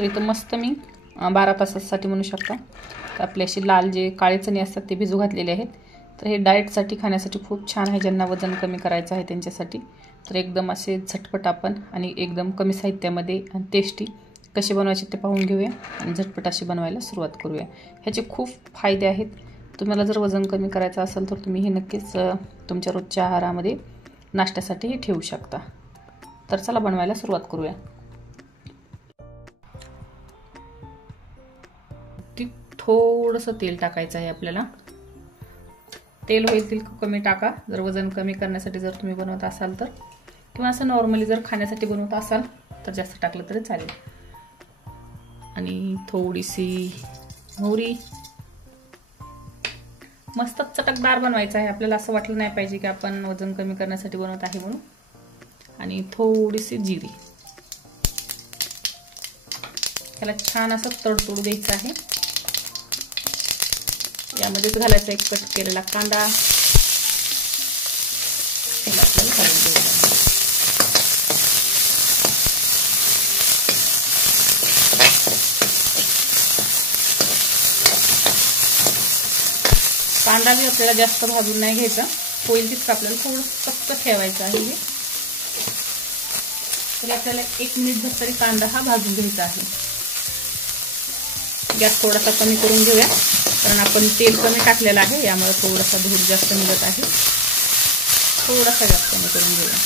तर इथं मस्त मी 12 तासासाठी म्हणू शकता तर आपली अशी लाल जे काळे चणे असतात ते भिजू घातलेले आहेत। तर हे डाएटसाठी खाण्यासाठी खूप छान आहे, ज्यांना वजन कमी करायचं आहे त्यांच्यासाठी। तर एकदम असे झटपट आपण आणि एकदम कमी साहित्यामध्ये आणि टेस्टी कशी बनवायची ते पाहून घेऊया आणि झटपट अशी बनवायला सुरुवात करूया। ह्याचे खूप फायदे आहेत। तुम्हाला जर वजन कमी करायचं असेल तर तुम्ही हे नक्कीच तुमच्या रोजच्या आहारामध्ये नाश्त्यासाठी ठेवू शकता। तर चला बनवायला सुरुवात करूया। थोडंसं तेल टाकायचं आहे आपल्याला। तेल होईल तितकं कमी टाका जर वजन कमी करण्यासाठी जर तुम्ही बनवत असाल तर, किंवा असं नॉर्मली जर खाण्यासाठी बनवत असाल तर जास्त टाकलं तरी चालेल। आणि थोडीशी मोहरी। मस्त चटकदार बनवायचं आहे आपल्याला, असं वाटलं नाही पाहिजे की आपण वजन कमी करण्यासाठी बनवत आहे म्हणून। आणि थोडीशी जिरी, त्याला छान असं तडतडू द्यायचं आहे। यामध्येच घालायचा एक कट केलेला कांदा, त्याला आपल्याला घालून द्यायचा। कांदा भी आपल्याला जास्त भाजून नाही घ्यायचा, होईल तितकं आपल्याला थोडं कच्चं ठेवायचं आहे। तर आपल्याला 1 मिनिट तरी कांदा हा भाजून घ्यायचा आहे। गॅस थोडासा कमी करून घेऊया, कारण आपण तेल कमी टाकलेलं आहे, यामुळे थोडासा धूर जास्त निघत आहे। थोडासा गॅस कमी करून घेऊया।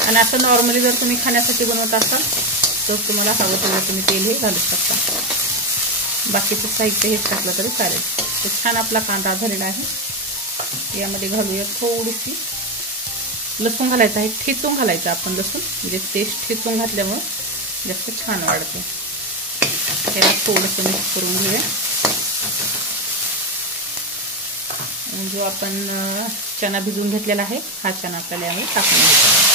आणि असं नॉर्मली जर तुम्ही खाण्यासाठी बनवत असाल तर तुम्हाला हवं तेवढं तुम्ही तेल हे घालू शकता, बाकीचं साहित्य हेच टाकलं तरी चालेल। तर छान आपला कांदा झालेला आहे। यामध्ये घालूया थोडीशी लसूण घालायचं आहे, ठेचून घालायचं आपण लसूण, म्हणजे टेस्ट ठेचून घातल्यामुळे जास्त छान वाढते। त्याला थोडंसं मिक्स करून घेऊया। जो आपण चना भिजवून घेतलेला आहे हा चना आपल्याला यामध्ये टाकून घ्यायचा आहे।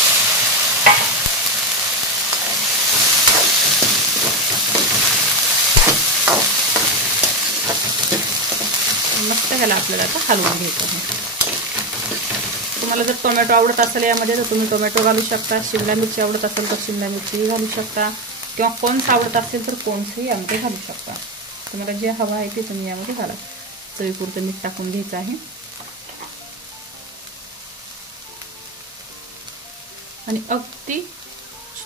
मस्त ह्याला आपल्याला आता हलवून घ्यायचं आहे। तुम्हाला जर टोमॅटो आवडत असेल यामध्ये तर तुम्ही टोमॅटो घालू शकता, शिमला मिरची आवडत असेल तर शिमला मिरची घालू शकता, किंवा कॉर्न्स आवडत असेल तर कॉर्न्सही यामध्ये घालू शकता। तुम्हाला जे हवं आहे ते तुम्ही यामध्ये घाला। चवीपुरतं मीठ टाकून घ्यायचं आहे। आणि अगदी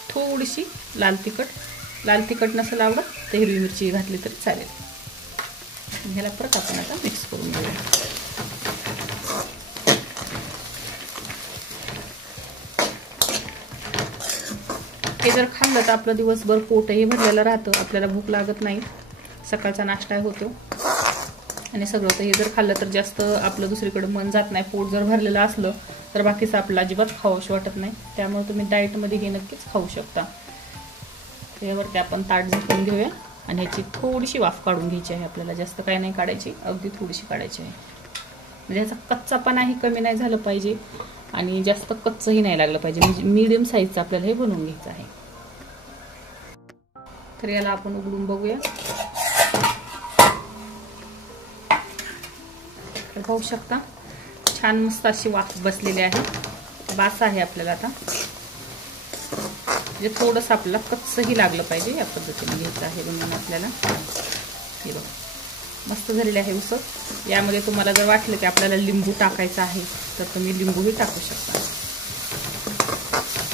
थोडीशी लाल तिखट नसेल आवडत तर हिरवी मिरची घातली तरी चालेल। ह्याला परत आपण आता मिक्स करून घेऊया। हे जर खाल्लं तर आपलं दिवसभर पोटही भरलेलं राहतं, आपल्याला भूक लागत नाही, सकाळचा नाश्ता होतो आणि सगळं। तर हे जर खाल्लं तर जास्त आपलं दुसरीकडे मन जात नाही। पोट जर भरलेलं असलं तर बाकीचं आपल्याला अजिबात खाऊशी वाटत नाही, त्यामुळे तुम्ही डाएटमध्ये हे नक्कीच खाऊ शकता। त्यावरती आपण ताट झाकून घेऊया आणि ह्याची थोडीशी वाफ काढून घ्यायची आहे आपल्याला, जास्त काही नाही काढायची, अगदी थोडीशी काढायची आहे। म्हणजे ह्याचा कच्चापणाही कमी नाही झालं पाहिजे आणि जास्त कच्चंही नाही लागलं पाहिजे, म्हणजे मीडियम साईजचं आपल्याला हे बनवून घ्यायचं आहे। तर याला आपण उघडून बघूया। तर पाहू शकता छान मस्त अशी वाफ बसलेली आहे। बास आहे आपल्याला आता, म्हणजे थोडंसं आपल्याला कच्चंही लागलं पाहिजे या पद्धतीने घ्यायचं आहे बनवून आपल्याला। हे बघा मस्त झालेले आहे उसळ। यामध्ये तुम्हाला जर वाटलं की आपल्याला लिंबू टाकायचं आहे तर तुम्ही लिंबूही टाकू शकता।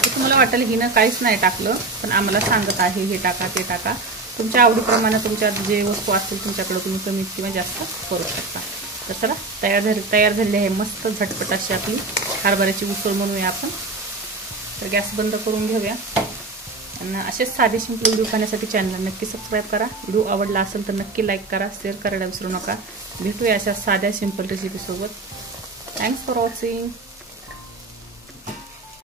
तुम्हाला वाटेल हिनं काहीच नाही टाकलं पण आम्हाला सांगत आहे हे टाका ते टाका, तुमच्या आवडीप्रमाणे तुमच्या जे वस्तू असतील तुमच्याकडे तुम्ही कमी किंवा जास्त करू शकता। तर चला तयार झालेली आहे मस्त झटपट अशी आपली हरभऱ्याची उसळ बनवूया आपण। तर गॅस बंद करून घेऊया आणि असेच साधे सिंपल व्हिडिओ पाहण्यासाठी चॅनलला नक्की सबस्क्राईब करा। व्हिडिओ आवडला असेल तर नक्की लाईक करा, शेअर करायला विसरू नका। भेटूया अशा साध्या सिंपल रेसिपी सोबत। Thanks for watching.